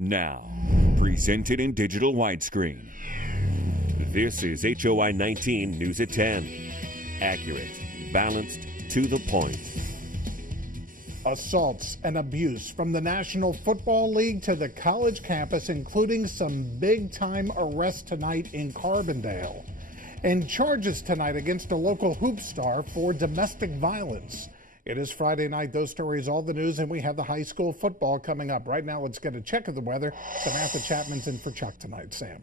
Now, presented in digital widescreen. This is HOI 19 News at 10. Accurate, balanced, to the point. Assaults and abuse from the National Football League to the college campus, including some big-time arrests tonight in Carbondale. And charges tonight against a local hoop star for domestic violence. It is Friday night. Those stories, all the news, and we have the high school football coming up. Right now, let's get a check of the weather. Samantha Chapman's in for Chuck tonight. Sam.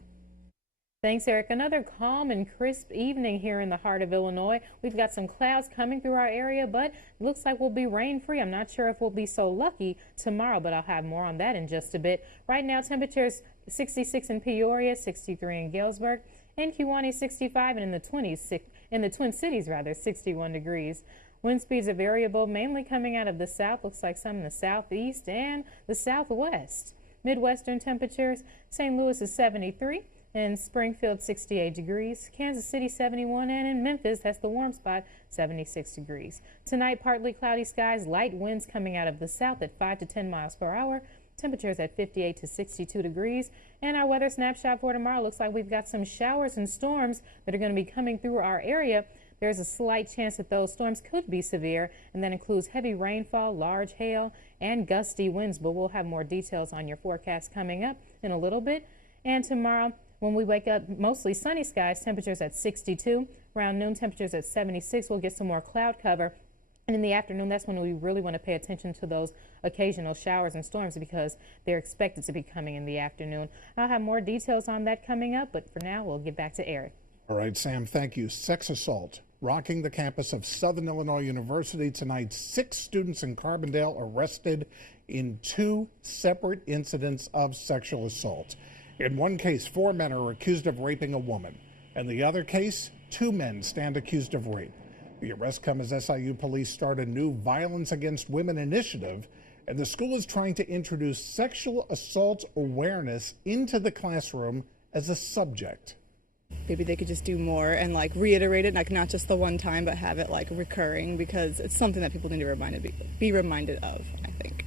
Thanks, Eric. Another calm and crisp evening here in the heart of Illinois. We've got some clouds coming through our area, but it looks like we'll be rain-free. I'm not sure if we'll be so lucky tomorrow, but I'll have more on that in just a bit. Right now, temperatures 66 in Peoria, 63 in Galesburg, in Kewanee 65, and in the Twin Cities, 61 degrees. Wind speeds are variable, mainly coming out of the south. Looks like some in the southeast and the southwest. Midwestern temperatures, St. Louis is 73, in Springfield 68 degrees, Kansas City 71, and in Memphis, that's the warm spot, 76 degrees. Tonight, partly cloudy skies, light winds coming out of the south at 5 to 10 miles per hour. Temperatures at 58 to 62 degrees. And our weather snapshot for tomorrow looks like we've got some showers and storms that are going to be coming through our area. There's a slight chance that those storms could be severe, and that includes heavy rainfall, large hail, and gusty winds. But we'll have more details on your forecast coming up in a little bit. And tomorrow, when we wake up, mostly sunny skies, temperatures at 62. Around noon, temperatures at 76. We'll get some more cloud cover. And in the afternoon, that's when we really want to pay attention to those occasional showers and storms because they're expected to be coming in the afternoon. I'll have more details on that coming up, but for now, we'll get back to Eric. All right, Sam, thank you. Sex assault rocking the campus of Southern Illinois University tonight. 6 students in Carbondale arrested in 2 separate incidents of sexual assault. In one case, 4 men are accused of raping a woman. In the other case, 2 men stand accused of rape. The arrests come as SIU police start a new Violence Against Women initiative, and the school is trying to introduce sexual assault awareness into the classroom as a subject. Maybe they could just do more and reiterate it, not just the one time, but have it recurring, because it's something that people need to be reminded of, I think.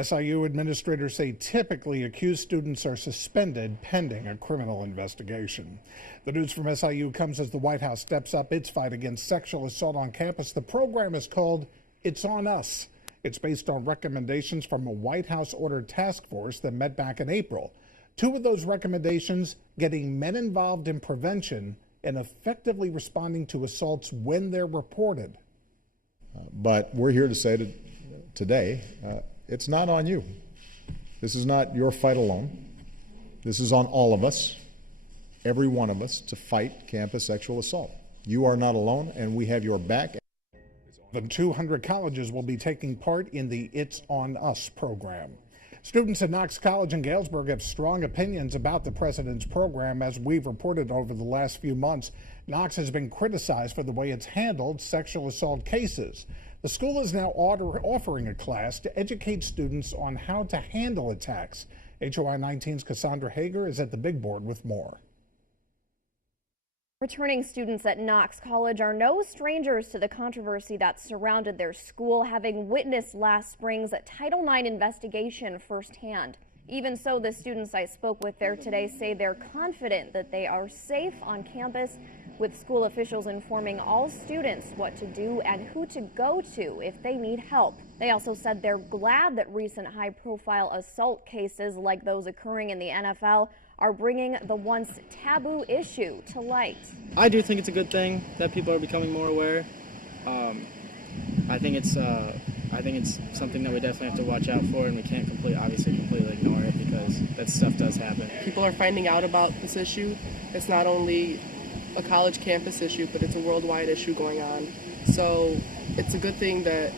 SIU administrators say typically accused students are suspended pending a criminal investigation. The news from SIU comes as the White House steps up its fight against sexual assault on campus. The program is called It's On Us. It's based on recommendations from a White House-ordered task force that met back in April. 2 of those recommendations, getting men involved in prevention and effectively responding to assaults when they're reported. But we're here to say today, it's not on you. This is not your fight alone. This is on all of us, every one of us, to fight campus sexual assault. You are not alone, and we have your back. More than 200 colleges will be taking part in the It's On Us program. Students at Knox College in Galesburg have strong opinions about the president's program. As we've reported over the last few months, Knox has been criticized for the way it's handled sexual assault cases. The school is now offering a class to educate students on how to handle attacks. HOI 19's Cassandra Hager is at the big board with more. Returning students at Knox College are no strangers to the controversy that surrounded their school, having witnessed last spring's Title IX investigation firsthand. Even so, the students I spoke with there today say they're confident that they are safe on campus, with school officials informing all students what to do and who to go to if they need help. They also said they're glad that recent high-profile assault cases like those occurring in the NFL are bringing the once taboo issue to light. I do think it's a good thing that people are becoming more aware. I think it's something that we definitely have to watch out for, and we can't obviously completely ignore it because that stuff does happen. People are finding out about this issue. It's not only a college campus issue, but it's a worldwide issue going on. So it's a good thing that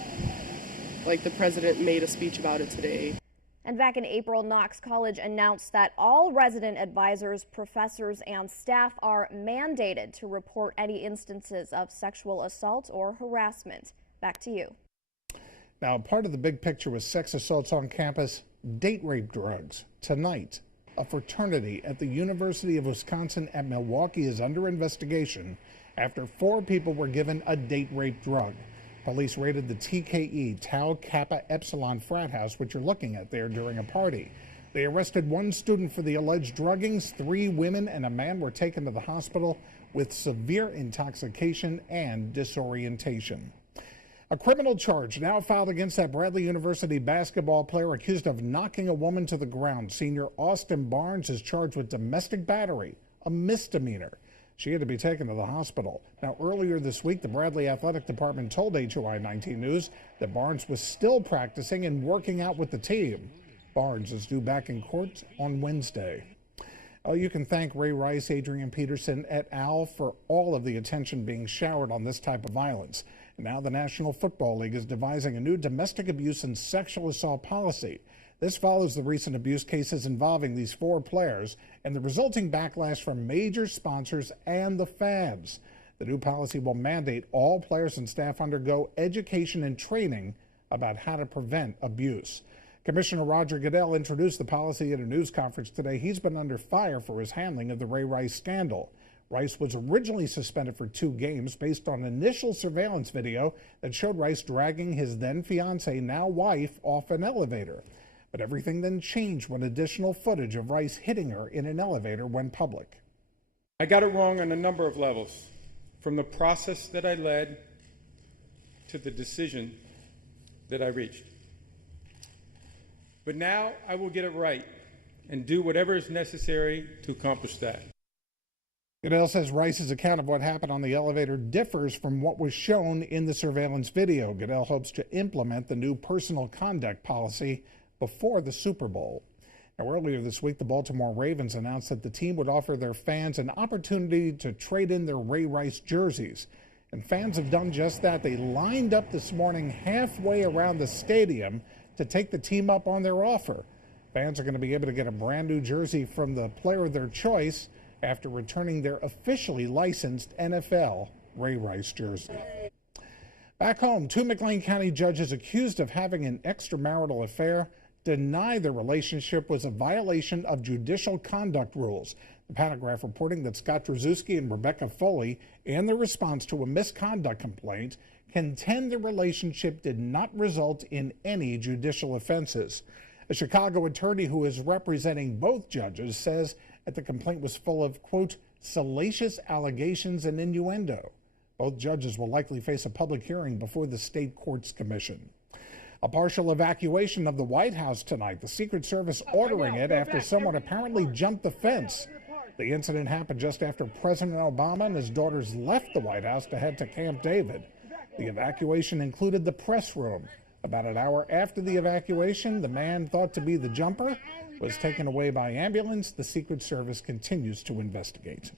the president made a speech about it today. And back in April, Knox College announced that all resident advisors, professors, and staff are mandated to report any instances of sexual assault or harassment. Back to you. Now, part of the big picture with sex assaults on campus, date rape drugs. Tonight, a fraternity at the University of Wisconsin at Milwaukee is under investigation after 4 people were given a date rape drug. Police raided the TKE, Tau Kappa Epsilon frat house, which you're looking at there, during a party. They arrested one student for the alleged druggings. 3 women and a man were taken to the hospital with severe intoxication and disorientation. A criminal charge now filed against that Bradley University basketball player accused of knocking a woman to the ground. Senior Austin Barnes is charged with domestic battery, a misdemeanor. She had to be taken to the hospital. Now, earlier this week, the Bradley Athletic Department told HOI 19 News that Barnes was still practicing and working out with the team. Barnes is due back in court on Wednesday. You can thank Ray Rice, Adrian Peterson et al. For all of the attention being showered on this type of violence. Now the National Football League is devising a new domestic abuse and sexual assault policy. This follows the recent abuse cases involving these 4 players and the resulting backlash from major sponsors and the fans. The new policy will mandate all players and staff undergo education and training about how to prevent abuse. Commissioner Roger Goodell introduced the policy at a news conference today. He's been under fire for his handling of the Ray Rice scandal. Rice was originally suspended for 2 games based on initial surveillance video that showed Rice dragging his then fiancee, now wife, off an elevator. But everything then changed when additional footage of Rice hitting her in an elevator went public. I got it wrong on a number of levels, from the process that I led to the decision that I reached. But now I will get it right and do whatever is necessary to accomplish that. Goodell says Rice's account of what happened on the elevator differs from what was shown in the surveillance video. Goodell hopes to implement the new personal conduct policy before the Super Bowl. Now, earlier this week, the Baltimore Ravens announced that the team would offer their fans an opportunity to trade in their Ray Rice jerseys. And fans have done just that. They lined up this morning halfway around the stadium to take the team up on their offer. Fans are going to be able to get a brand new jersey from the player of their choice after returning their officially licensed NFL Ray Rice jersey. Back home, 2 McLean County judges accused of having an extramarital affair deny the relationship was a violation of judicial conduct rules. The Panagraph reporting that Scott Drzuski and Rebecca Foley, in their response to a misconduct complaint, contend the relationship did not result in any judicial offenses. A Chicago attorney who is representing both judges says that the complaint was full of, quote, salacious allegations and innuendo. Both judges will likely face a public hearing before the State Courts Commission. A partial evacuation of the White House tonight, the Secret Service ordering it after someone apparently jumped the fence. The incident happened just after President Obama and his daughters left the White House to head to Camp David. The evacuation included the press room. About an hour after the evacuation, the man thought to be the jumper was taken away by ambulance. The Secret Service continues to investigate.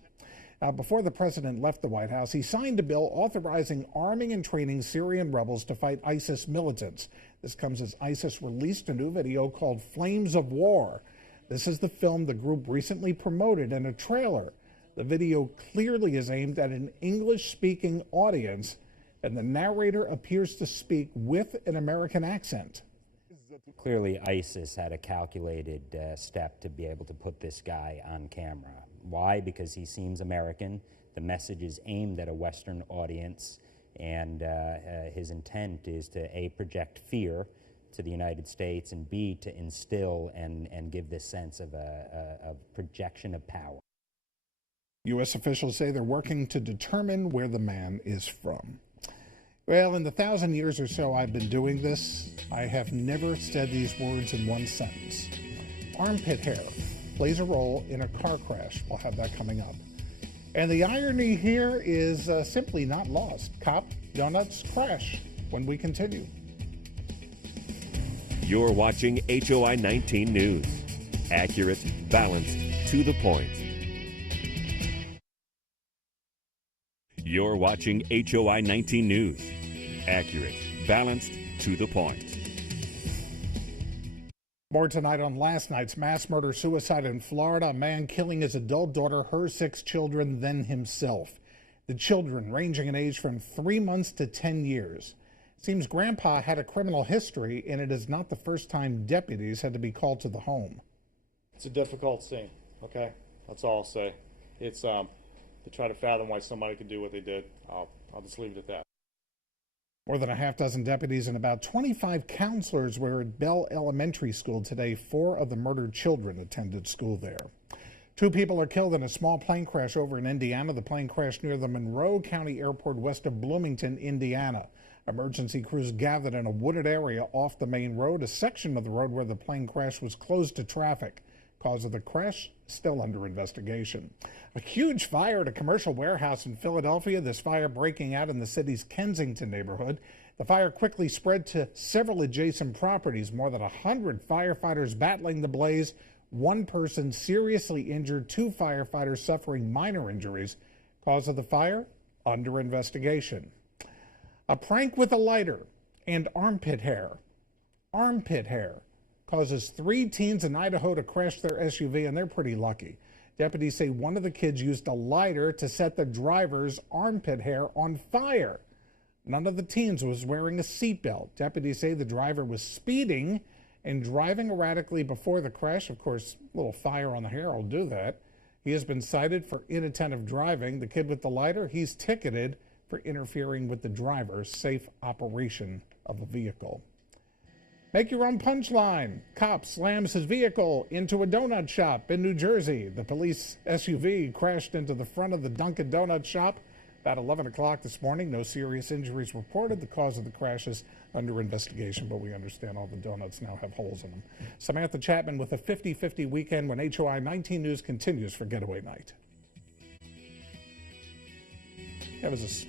Before the president left the White House, he signed a bill authorizing arming and training Syrian rebels to fight ISIS militants. This comes as ISIS released a new video called Flames of War. This is the film the group recently promoted in a trailer. The video clearly is aimed at an English-speaking audience, and the narrator appears to speak with an American accent. Clearly, ISIS had a calculated step to be able to put this guy on camera. Why? Because he seems American. The message is aimed at a Western audience, and his intent is to, A, project fear to the United States, and B, to instill and give this sense of a projection of power. U.S. officials say they're working to determine where the man is from. Well, in the 1,000 years or so I've been doing this, I have never said these words in one sentence. Armpit hair plays a role in a car crash. We'll have that coming up. And the irony here is simply not lost. Cop, donuts, crash when we continue. You're watching HOI 19 News. Accurate, balanced, to the point. You're watching HOI 19 News. Accurate, balanced, to the point. More tonight on last night's mass murder-suicide in Florida. A man killing his adult daughter, her 6 children, then himself. The children ranging in age from 3 months to 10 years. Seems Grandpa had a criminal history, and it is not the first time deputies had to be called to the home. It's a difficult scene, okay? That's all I'll say. It's to try to fathom why somebody could do what they did. I'll just leave it at that. More than a half dozen deputies and about 25 counselors were at Bell Elementary School today. 4 of the murdered children attended school there. 2 people are killed in a small plane crash over in Indiana. The plane crashed near the Monroe County Airport west of Bloomington, Indiana. Emergency crews gathered in a wooded area off the main road. A section of the road where the plane crashed was closed to traffic. Cause of the crash still under investigation. A huge fire at a commercial warehouse in Philadelphia. This fire breaking out in the city's Kensington neighborhood. The fire quickly spread to several adjacent properties. More than 100 firefighters battling the blaze. 1 person seriously injured, 2 firefighters suffering minor injuries. Cause of the fire under investigation. A prank with a lighter and armpit hair. Armpit hair causes 3 teens in Idaho to crash their SUV, and they're pretty lucky. Deputies say one of the kids used a lighter to set the driver's armpit hair on fire. None of the teens was wearing a seatbelt. Deputies say the driver was speeding and driving erratically before the crash. Of course, a little fire on the hair will do that. He has been cited for inattentive driving. The kid with the lighter, he's ticketed for interfering with the driver's safe operation of the vehicle. Make your own punchline. Cop slams his vehicle into a donut shop in New Jersey. The police SUV crashed into the front of the Dunkin' Donut shop about 11 o'clock this morning. No serious injuries reported. The cause of the crash is under investigation, but we understand all the donuts now have holes in them. Samantha Chapman with a 50-50 weekend when HOI 19 News continues for Getaway Night. That was a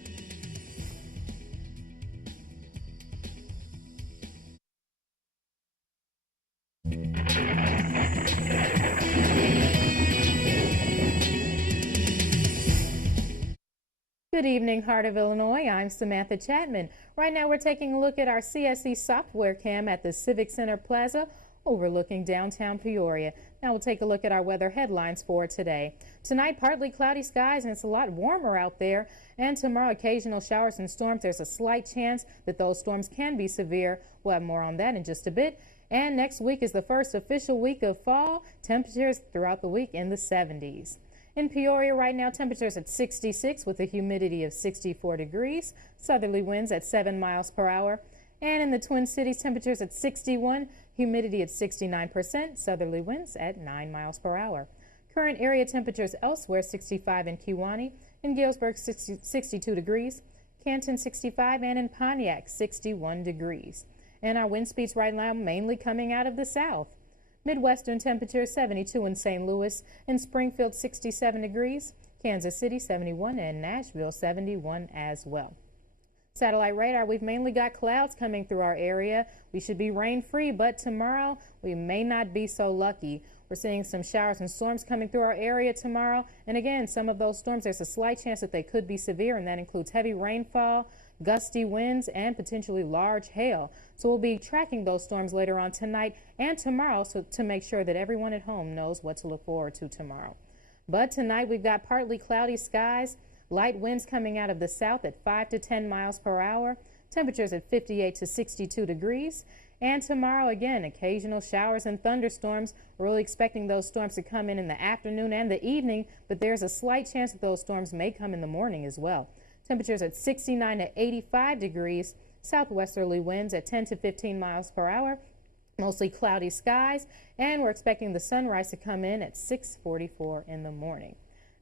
Good evening, Heart of Illinois. I'm Samantha Chapman. Right now we're taking a look at our CSE software cam at the Civic Center Plaza overlooking downtown Peoria. Now we'll take a look at our weather headlines for today. Tonight, partly cloudy skies, and it's a lot warmer out there. And tomorrow, occasional showers and storms. There's a slight chance that those storms can be severe. We'll have more on that in just a bit. And next week is the first official week of fall. Temperatures throughout the week in the 70s. In Peoria right now, temperatures at 66 with a humidity of 64 degrees. Southerly winds at 7 miles per hour. And in the Twin Cities, temperatures at 61, humidity at 69%, southerly winds at 9 miles per hour. Current area temperatures elsewhere: 65 in Kewanee, in Galesburg 62 degrees, Canton 65, and in Pontiac 61 degrees. And our wind speeds right now mainly coming out of the south. Midwestern temperatures 72 in St. Louis, in Springfield 67 degrees, Kansas City 71, and Nashville 71 as well. Satellite radar, we've mainly got clouds coming through our area. We should be rain-free, but tomorrow we may not be so lucky. We're seeing some showers and storms coming through our area tomorrow. And again, some of those storms, there's a slight chance that they could be severe, and that includes heavy rainfall, gusty winds, and potentially large hail. So we'll be tracking those storms later on tonight and tomorrow to make sure that everyone at home knows what to look forward to tomorrow. But tonight we've got partly cloudy skies. Light winds coming out of the south at 5 to 10 miles per hour. Temperatures at 58 to 62 degrees. And tomorrow, again, occasional showers and thunderstorms. We're really expecting those storms to come in the afternoon and the evening, but there's a slight chance that those storms may come in the morning as well. Temperatures at 69 to 85 degrees. Southwesterly winds at 10 to 15 miles per hour. Mostly cloudy skies. And we're expecting the sunrise to come in at 6:44 in the morning.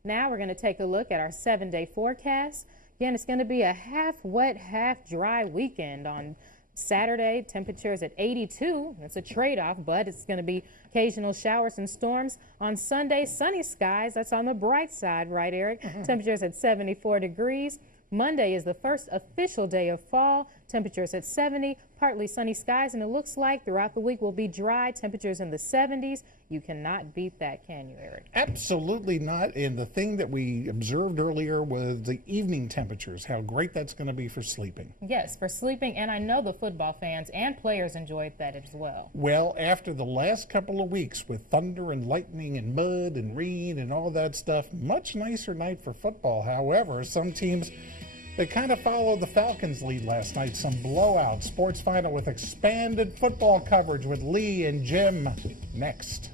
Now we're going to take a look at our 7-day forecast. Again, it's going to be a half wet, half dry weekend. On Saturday, temperatures at 82. It's a trade-off, but it's going to be occasional showers and storms. On Sunday, sunny skies. That's on the bright side, right, Eric? Temperatures at 74 degrees. Monday is the first official day of fall. Temperatures at 70, partly sunny skies, and it looks like throughout the week will be dry. Temperatures in the 70s. You cannot beat that, can you, Eric? Absolutely not. And the thing that we observed earlier was the evening temperatures, how great that's going to be for sleeping. Yes, for sleeping, and I know the football fans and players enjoyed that as well. Well, after the last couple of weeks with thunder and lightning and mud and rain and all that stuff, much nicer night for football. However, some teams, they kind of followed the Falcons' lead last night. Some blowout. Sports Final with expanded football coverage with Lee and Jim next.